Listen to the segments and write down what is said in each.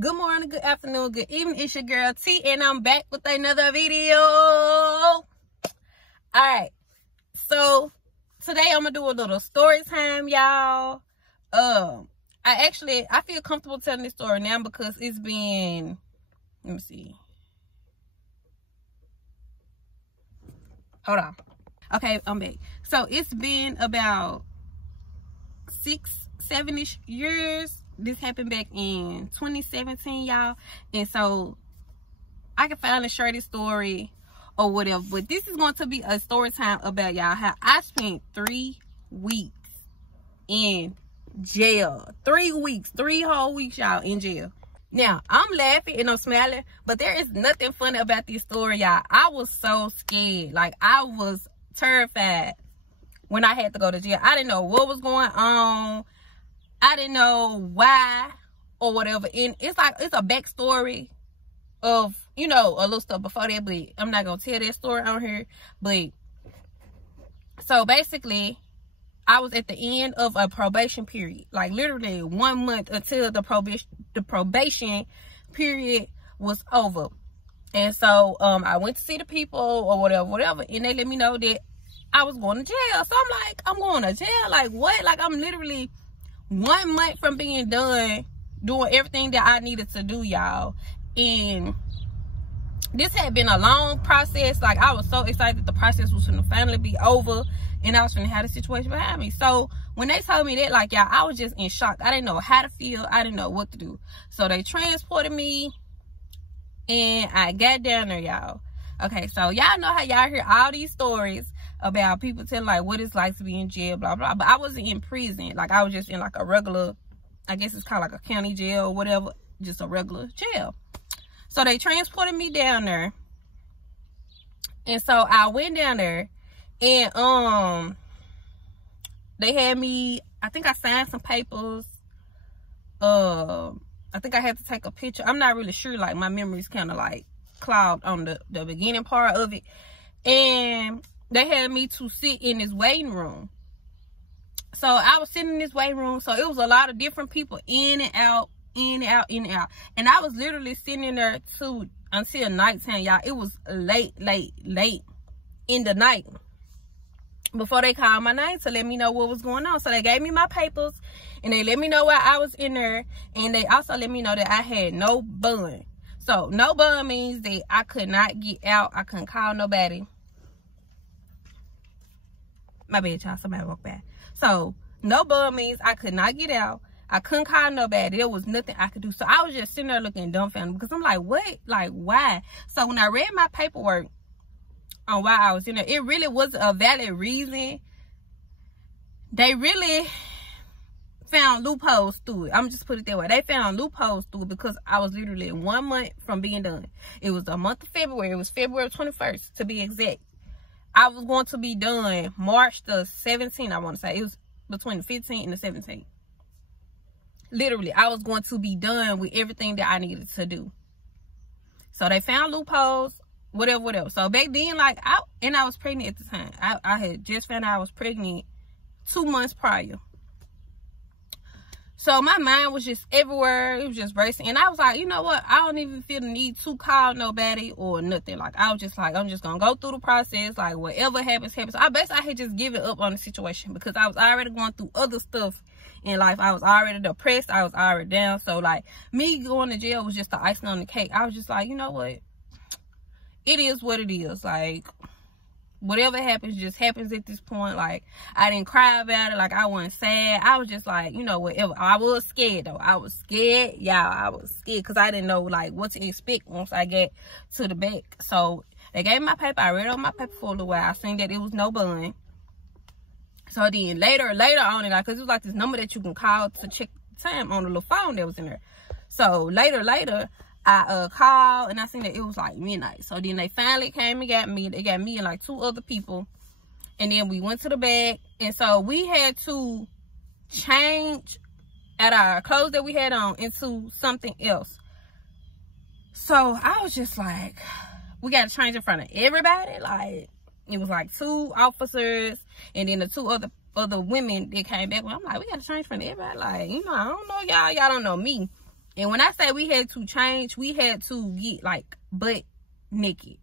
Good morning, good afternoon, good evening. It's your girl T, and I'm back with another video. All right, so today I'm gonna do a little story time, y'all. I feel comfortable telling this story now because it's been, let me see. Hold on. Okay, I'm back. So it's been about 6-7-ish years. This happened back in 2017, y'all. And so I can finally share this story or whatever. But this is going to be a story time about, y'all, how I spent 3 weeks in jail. 3 weeks, 3 whole weeks, y'all, in jail. Now, I'm laughing and I'm smiling, but there is nothing funny about this story, y'all. I was so scared. Like, I was terrified when I had to go to jail. I didn't know what was going on. I didn't know why or whatever. And it's like, it's a backstory of, you know, a little stuff before that, but I'm not going to tell that story on here. But, so basically, I was at the end of a probation period. Like, literally 1 month until the probation period was over. And so, I went to see the people or whatever, and they let me know that I was going to jail. So I'm like, I'm going to jail? Like, what? Like, I'm literally 1 month from being done doing everything that I needed to do, y'all. And this had been a long process. Like, I was so excited that the process was going to finally be over and I was going to have the situation behind me. So when they told me that, like, y'all, I was just in shock. I didn't know how to feel. I didn't know what to do. So they transported me and I got down there, y'all. Okay, so y'all know how y'all hear all these stories about people telling, like, what it's like to be in jail, blah, blah. But I wasn't in prison. Like, I was just in, like, a regular, I guess it's called, like, a county jail or whatever. Just a regular jail. So they transported me down there. And so I went down there. And, they had me, I think I signed some papers. I think I had to take a picture. I'm not really sure. Like, my memory's kind of, like, clouded on the beginning part of it. And they had me to sit in this waiting room. So I was sitting in this waiting room. So it was a lot of different people in and out, in and out, in and out. And I was literally sitting in there until nighttime, y'all. It was late in the night before they called my name to let me know what was going on. So they gave me my papers and they let me know why I was in there. And they also let me know that I had no bond. So no bond means that I could not get out. I couldn't call nobody. My bad, y'all. Somebody walked by. So, no bug means I could not get out. I couldn't call nobody. There was nothing I could do. So, I was just sitting there looking dumbfounded because I'm like, what? Like, why? So, when I read my paperwork on why I was in there, it really was a valid reason. They really found loopholes through it. I'm just put it that way. They found loopholes through it because I was literally 1 month from being done. It was the month of February. It was February 21st to be exact. I was going to be done March the 17th, I want to say. It was between the 15th and the 17th. Literally, I was going to be done with everything that I needed to do. So they found loopholes, whatever. So back then, like, I was pregnant at the time. I had just found out I was pregnant 2 months prior. So my mind was just everywhere. It was just racing. And I was like, you know what? I don't even feel the need to call nobody or nothing. Like, I was just like, I'm just going to go through the process. Like, whatever happens, happens. I had just given up on the situation because I was already going through other stuff in life. I was already depressed. I was already down. So, like, me going to jail was just the icing on the cake. I was just like, you know what? It is what it is. Like, whatever happens just happens at this point. Like, I didn't cry about it. Like, I wasn't sad. I was just like, you know, whatever. I was scared, though. I was scared. Y'all, I was scared because I didn't know, like, what to expect once I get to the back. So, they gave me my paper. I read on my paper for a little while. I seen that it was no bond. So, then later on, like, because it was like this number that you can call to check the time on the little phone that was in there. So, later, I called and I seen that it was like midnight. So then they finally came and got me. They got me and like 2 other people. And then we went to the back. And so we had to change out our clothes that we had on into something else. So I was just like, we got to change in front of everybody. Like, it was like 2 officers and then the 2 other women that came back. I'm like, we got to change in front of everybody. Like, you know, I don't know y'all. Y'all don't know me. And when I say we had to change, we had to get like butt naked.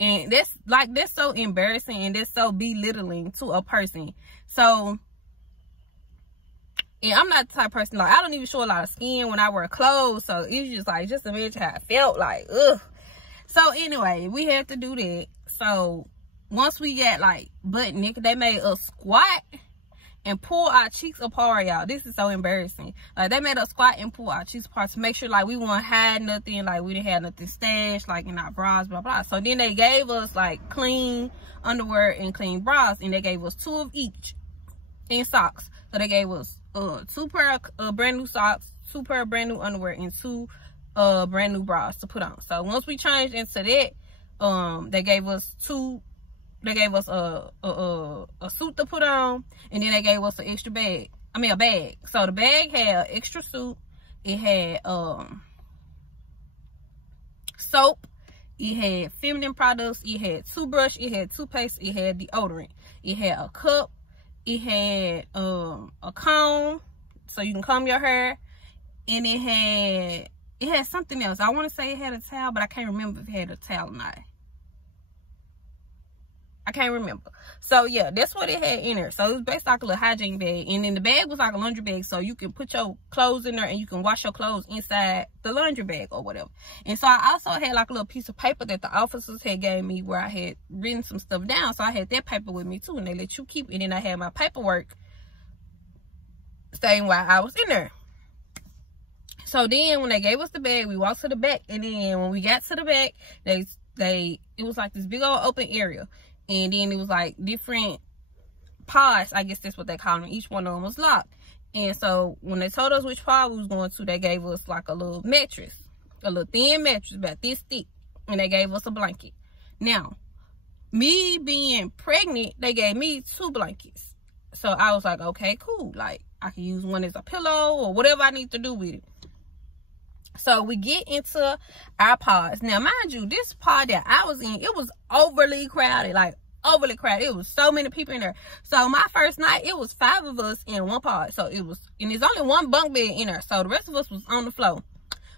And that's so embarrassing, and that's so belittling to a person. So, and I'm not the type of person, like, I don't even show a lot of skin when I wear clothes. So it's just like, just imagine how I felt, like, ugh. So anyway, we had to do that. So once we got like butt naked, they made us squat and pull our cheeks apart, y'all. This is so embarrassing. Like, they made us squat and pull our cheeks apart to make sure like we won't hide nothing, like we didn't have nothing stashed like in our bras, blah blah. So then they gave us like clean underwear and clean bras, and they gave us 2 of each and socks. So they gave us 2 pair of brand new socks, 2 pair of brand new underwear, and 2 brand new bras to put on. So once we changed into that, they gave us a suit to put on, and then they gave us an extra bag. I mean, a bag. So the bag had an extra suit. It had soap. It had feminine products. It had toothbrush. It had toothpaste. It had deodorant. It had a cup. It had a comb so you can comb your hair, and it had something else. I want to say it had a towel, but I can't remember if it had a towel or not. I can't remember. So yeah, that's what it had in there. So it was basically like a little hygiene bag, and then the bag was like a laundry bag, so you can put your clothes in there and you can wash your clothes inside the laundry bag or whatever. And so I also had like a little piece of paper that the officers had gave me where I had written some stuff down. So I had that paper with me too, and they let you keep it. And then I had my paperwork saying why I was in there. So then when they gave us the bag, we walked to the back, and then when we got to the back, it was like this big old open area. And then it was like different pods, I guess that's what they call them. Each one of them was locked. And so when they told us which pod we was going to, they gave us like a little mattress, a little thin mattress about this thick, and they gave us a blanket. Now, me being pregnant, they gave me 2 blankets. So I was like, okay, cool. Like, I can use one as a pillow or whatever I need to do with it. So we get into our pods. Now, mind you, this pod that I was in, it was overly crowded, like overly crowded. It was so many people in there. So my first night, it was 5 of us in one pod. So it was, and there's only 1 bunk bed in there. So the rest of us was on the floor.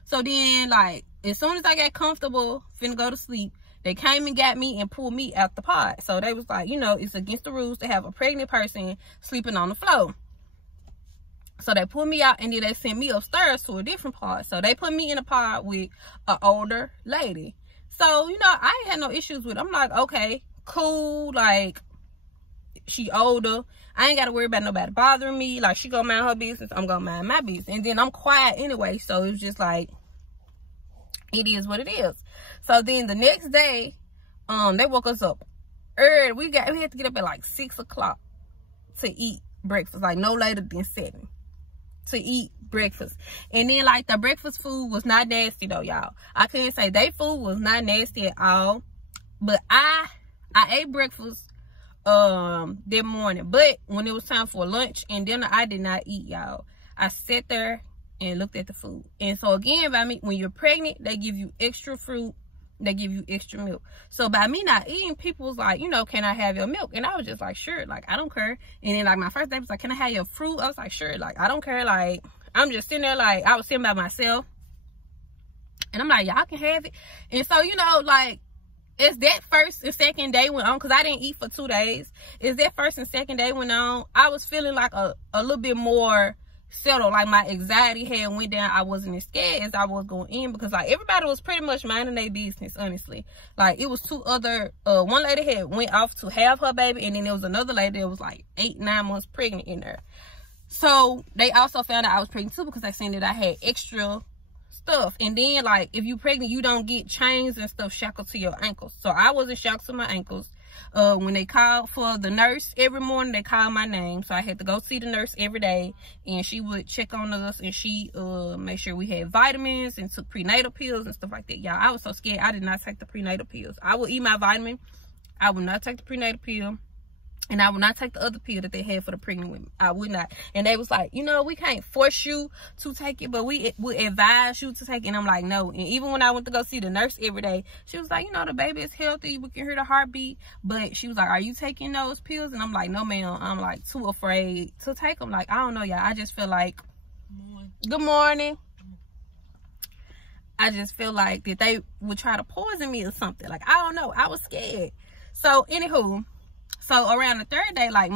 So then, like, as soon as I got comfortable, finna go to sleep, they came and got me and pulled me out the pod. So they was like, you know, it's against the rules to have a pregnant person sleeping on the floor. So they pulled me out, and then they sent me upstairs to a different pod. So they put me in a pod with an older lady. So, you know, I ain't had no issues with it. I'm like, okay, cool. Like, she older. I ain't got to worry about nobody bothering me. Like, she gonna mind her business, I'm gonna mind my business. And then I'm quiet anyway. So it was just like, it is what it is. So then the next day, they woke us up early. We had to get up at like 6 o'clock to eat breakfast. Like, no later than 7. To eat breakfast. And then like the breakfast food was not nasty though, y'all. I couldn't say they food was not nasty at all, but I ate breakfast that morning. But when it was time for lunch and dinner, I did not eat, y'all. I sat there and looked at the food. And so again, by me, when you're pregnant, they give you extra fruit, they give you extra milk. So by me not eating, people was like, you know, can I have your milk? And I was just like, sure, like, I don't care. And then like my first day was like, can I have your fruit? I was like, sure, like, I don't care. Like, I'm just sitting there, like, I was sitting by myself, and I'm like, y'all can have it. And so, you know, like, as that first and second day went on, because I didn't eat for 2 days, as that first and second day went on, I was feeling like a little bit more settled. Like, my anxiety had went down. I wasn't as scared as I was going in, because like everybody was pretty much minding their business, honestly. Like, it was 2 other one lady had went off to have her baby, and then there was another lady that was like 8-9 months pregnant in there. So they also found out I was pregnant too, because they seen that I had extra stuff. And then like, if you pregnant, you don't get chains and stuff shackled to your ankles. So I wasn't shackled to my ankles. When they called for the nurse every morning, they called my name. So I had to go see the nurse every day, and she would check on us, and she made sure we had vitamins and took prenatal pills and stuff like that. Y'all, I was so scared. I did not take the prenatal pills. I would eat my vitamin. I would not take the prenatal pill. And I would not take the other pill that they had for the pregnant women. I would not. And they was like, you know, we can't force you to take it, but we would advise you to take it. And I'm like, no. And even when I went to go see the nurse every day, she was like, you know, the baby is healthy. We can hear the heartbeat. But she was like, are you taking those pills? And I'm like, no, ma'am. I'm like too afraid to take them. Like, I don't know, y'all. I just feel like good morning. I just feel like that they would try to poison me or something. Like, I don't know. I was scared. So, anywho, so around the third day, like,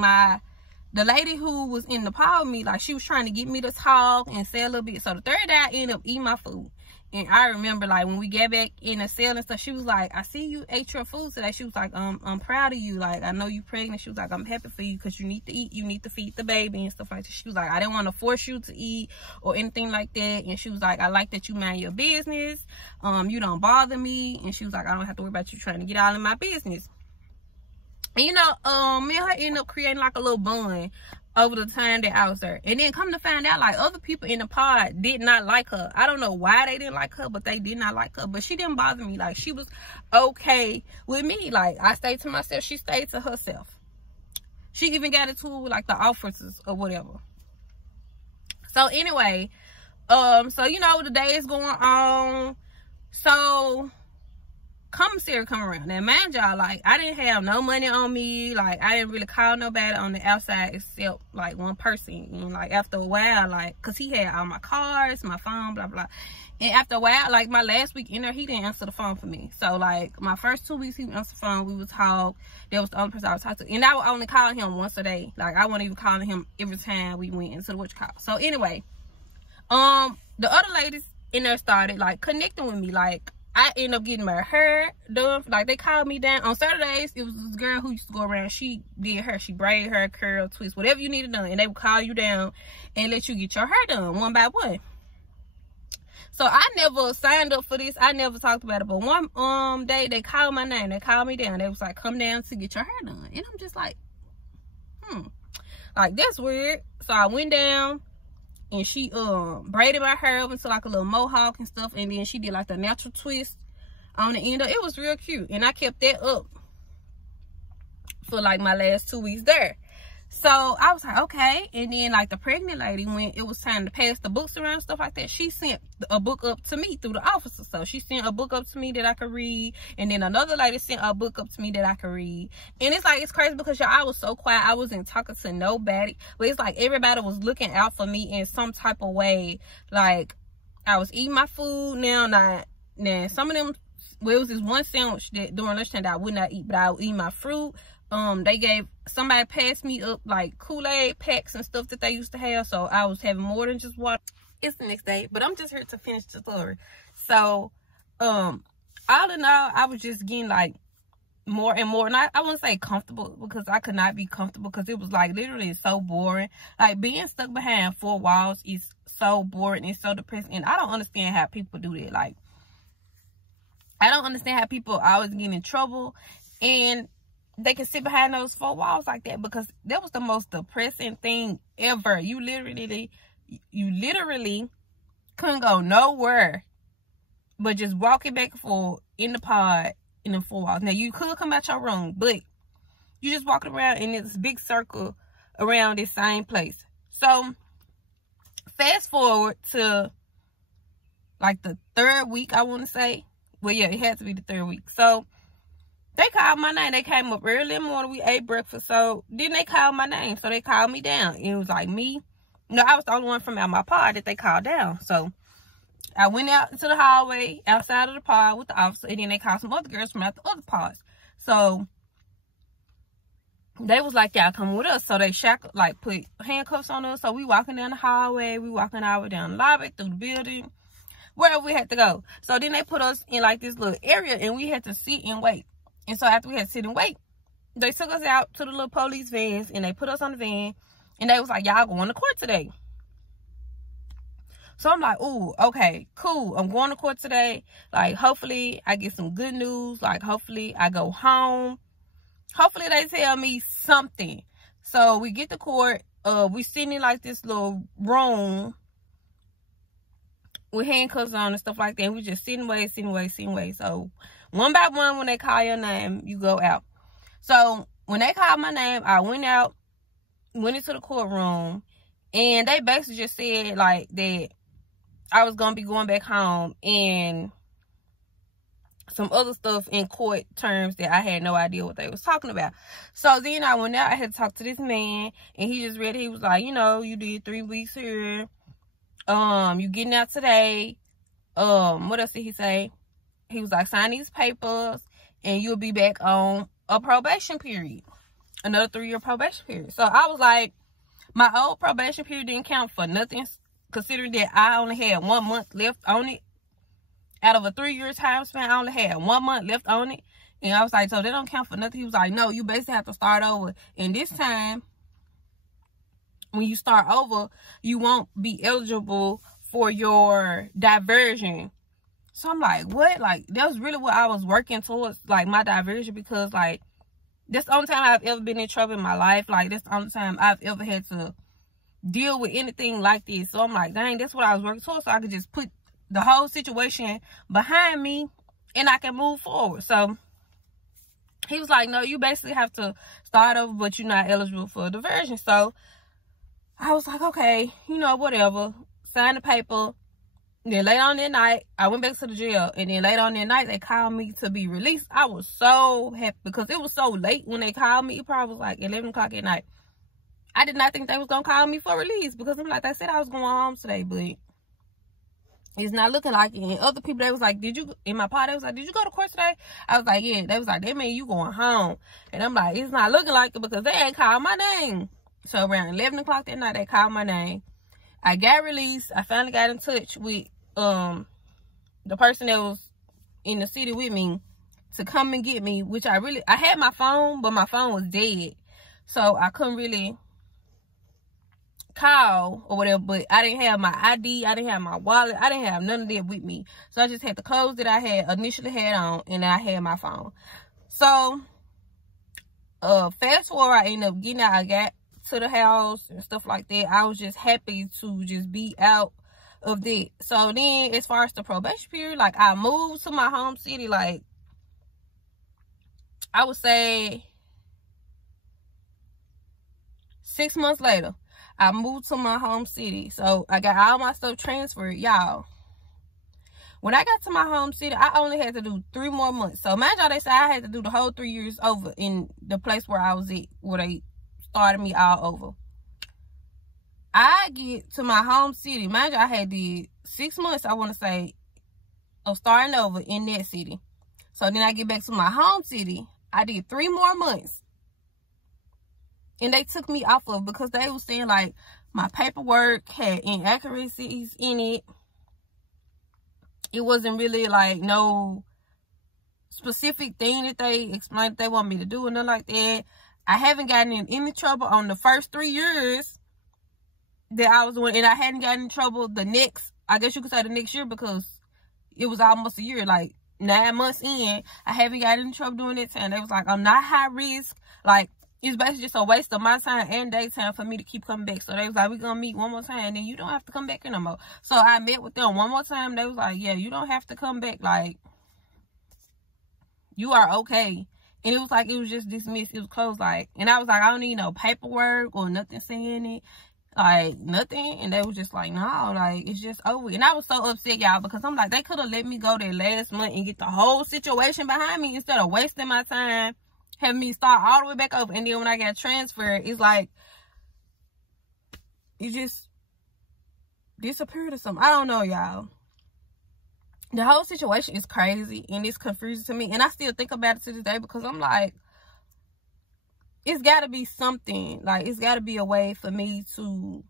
the lady who was in the pod with me, like, she was trying to get me to talk and say a little bit. So, the third day, I ended up eating my food. And I remember, like, when we got back in the cell and stuff, she was like, I see you ate your food today. She was like, I'm proud of you. Like, I know you pregnant. She was like, I'm happy for you because you need to eat. You need to feed the baby and stuff like that. She was like, I didn't want to force you to eat or anything like that. And she was like, I like that you mind your business. You don't bother me. And she was like, I don't have to worry about you trying to get all in my business. And, you know, me and her ended up creating, like, a little bond over the time that I was there. And then come to find out, like, other people in the pod did not like her. I don't know why they didn't like her, but they did not like her. But she didn't bother me. Like, she was okay with me. Like, I stayed to myself. She stayed to herself. She even got into it with, like, the officers or whatever. So, anyway, so, you know, the day is going on. So, commissary come around. Now, mind y'all, like, I didn't have no money on me. Like, I didn't really call nobody on the outside except, like, one person. And, like, after a while, like, because he had all my cards, my phone, blah, blah. And after a while, like, my last week in there, he didn't answer the phone for me. So, like, my first 2 weeks, he would answer the phone. We would talk. That was the only person I would talk to. And I would only call him once a day. Like, I wasn't even calling him every time we went into the what you call. So, anyway, the other ladies in there started, like, connecting with me. Like, I ended up getting my hair done. Like, they called me down. On Saturdays, it was this girl who used to go around. She did hair. She braided her, curl, twist, whatever you needed done. And they would call you down and let you get your hair done one by one. So, I never signed up for this. I never talked about it. But one day, they called my name. They called me down. They was like, come down to get your hair done. And I'm just like, like, that's weird. So, I went down. And she braided my hair up into like a little mohawk and stuff. And then she did like the natural twist on the end of it. It was real cute. And I kept that up for like my last 2 weeks there. So I was like, okay. And then like the pregnant lady, when it was time to pass the books around, stuff like that, she sent a book up to me through the officer. So she sent a book up to me that I could read. And then another lady sent a book up to me that I could read. And it's like, it's crazy because y'all, I was so quiet. I wasn't talking to nobody. But it's like everybody was looking out for me in some type of way. Like, I was eating my food now. Some of them, well, it was this one sandwich that during lunchtime that I would not eat, but I would eat my fruit. Somebody passed me up like Kool-Aid packs and stuff that they used to have. So I was having more than just water. It's the next day, but I'm just here to finish the story. So, all in all, I was just getting like more and more. And I wouldn't say comfortable because I could not be comfortable because it was like literally so boring. Like being stuck behind 4 walls is so boring and so depressing. And I don't understand how people do that. Like, I don't understand how people always get in trouble and they can sit behind those 4 walls like that, because that was the most depressing thing ever. You literally couldn't go nowhere but just walking back and forth in the pod in the 4 walls. Now, you could come out your room, but you just walking around in this big circle around this same place. So, fast forward to like the 3rd week, I want to say. Well, yeah, it had to be the 3rd week. So, they called my name. They came up early in the morning. We ate breakfast. So, then they called my name. So, they called me down. And it was like me. No, I was the only one from out my pod that they called down. So, I went out into the hallway outside of the pod with the officer. And then they called some other girls from out the other pods. So, they was like, y'all come with us. So, they put handcuffs on us. So, we walking down the hallway. We walking all the way down the lobby, through the building, wherever we had to go. So, then they put us in like this little area. And we had to sit and wait. And so after we had to sit and wait, they took us out to the little police vans and they put us on the van and they was like, y'all going to court today. So I'm like, ooh, okay, cool. I'm going to court today. Like, hopefully I get some good news. Like, hopefully I go home. Hopefully they tell me something. So we get to court. We sitting in like this little room with handcuffs on and stuff like that. And we just sitting, wait. So one by one, when they call your name, you go out. So when they called my name, I went out, went into the courtroom, and they basically just said like that I was gonna be going back home and some other stuff in court terms that I had no idea what they was talking about. So then I went out, I had to talk to this man, and he just read, he was like, you know, you did 3 weeks here. You getting out today. What else did he say? He was like, sign these papers and you'll be back on a probation period. Another 3-year probation period. So I was like, my old probation period didn't count for nothing, considering that I only had 1 month left on it. Out of a 3-year time span, I only had 1 month left on it. And I was like, so they don't count for nothing. He was like, no, you basically have to start over. And this time, when you start over, you won't be eligible for your diversion. So I'm like, what? Like, that was really what I was working towards, like, my diversion, because, like, that's the only time I've ever been in trouble in my life. Like, that's the only time I've ever had to deal with anything like this. So I'm like, dang, that's what I was working towards, so I could just put the whole situation behind me and I can move forward. So he was like, no, you basically have to start over, but you're not eligible for diversion. So I was like, okay, you know, whatever. Sign the paper. Then later on that night, I went back to the jail. And then later on that night, they called me to be released. I was so happy because it was so late when they called me. It probably was like 11 o'clock at night. I did not think they was going to call me for release because I'm like, they said I was going home today, but it's not looking like it. And other people, they was like, in my pod, they was like, did you go to court today? I was like, yeah. They was like, that mean you going home. And I'm like, it's not looking like it because they ain't called my name. So around 11 o'clock that night, they called my name. I got released. I finally got in touch with the person that was in the city with me to come and get me, which I had my phone, but my phone was dead. So I couldn't really call or whatever, but I didn't have my ID, I didn't have my wallet, I didn't have none of that with me. So I just had the clothes that I had initially had on, and I had my phone. So fast forward, I ended up getting out. I got to the house and stuff like that. I was just happy to just be out of that. So then, as far as the probation period, like, I moved to my home city, like, I would say 6 months later, I moved to my home city. So I got all my stuff transferred. Y'all, when I got to my home city, I only had to do 3 more months. So mind y'all, they said I had to do the whole 3 years over in the place where I was at, where they started me all over. I get to my home city. Mind you, I had did 6 months, I want to say, of starting over in that city. So then I get back to my home city. I did 3 more months. And they took me off of, because they was saying, like, my paperwork had inaccuracies in it. It wasn't really, like, no specific thing that they explained that they want me to do or nothing like that. I haven't gotten in any trouble on the first 3 years that I was doing, and I hadn't gotten in trouble the next, I guess you could say the next year, because it was almost a year, like 9 months in. I haven't gotten in trouble doing that time. They was like, I'm not high risk. Like, it's basically just a waste of my time and their time for me to keep coming back. So they was like, we're going to meet one more time, and then you don't have to come back here no more. So I met with them one more time. They was like, yeah, you don't have to come back. Like, you are okay. And it was like, it was just dismissed. It was closed. Like, and I was like, I don't need no paperwork or nothing saying it. Like, nothing. And they was just like, no, like, it's just over. And I was so upset, y'all, because I'm like, they could have let me go there last month and get the whole situation behind me instead of wasting my time, having me start all the way back over. And then when I got transferred, it's like, it just disappeared or something. I don't know, y'all. The whole situation is crazy and it's confusing to me. And I still think about it to this day, because I'm like, it's got to be something. Like, it's got to be a way for me to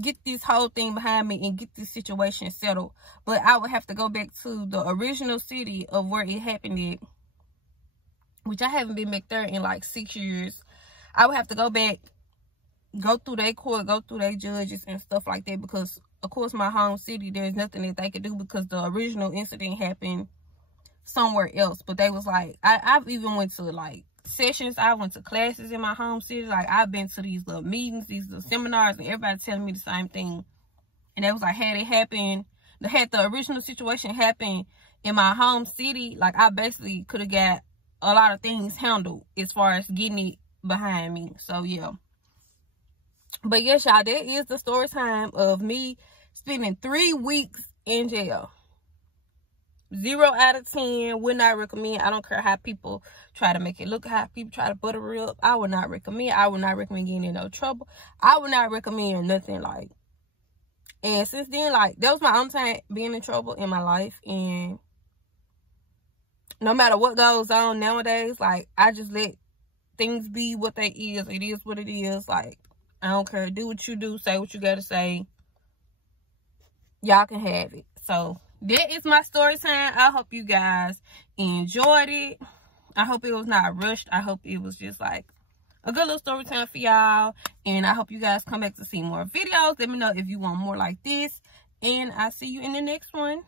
get this whole thing behind me and get this situation settled. But I would have to go back to the original city of where it happened at, which I haven't been back there in like 6 years. I would have to go back, go through their court, go through their judges and stuff like that, because of course my home city, there's nothing that they could do, because the original incident happened somewhere else. But they was like, I've even went to like sessions, I went to classes in my home city. Like, I've been to these little meetings, these little seminars, and everybody telling me the same thing. And they was like, had it happened, had the original situation happen in my home city, like, I basically could have got a lot of things handled as far as getting it behind me. So yeah. But yes, y'all, that is the story time of me spending 3 weeks in jail. 0 out of 10. Would not recommend. I don't care how people try to make it look, how people try to butter it up. I would not recommend. I would not recommend getting in no trouble. I would not recommend nothing. Like, And since then, like, that was my own time being in trouble in my life. And no matter what goes on nowadays, like, I just let things be what they is. It is what it is. Like, I don't care. Do what you do. Say what you gotta say. Y'all can have it. So that is my story time. I hope you guys enjoyed it. I hope it was not rushed. I hope it was just like a good little story time for y'all. And I hope you guys come back to see more videos. Let me know if you want more like this. And I'll see you in the next one.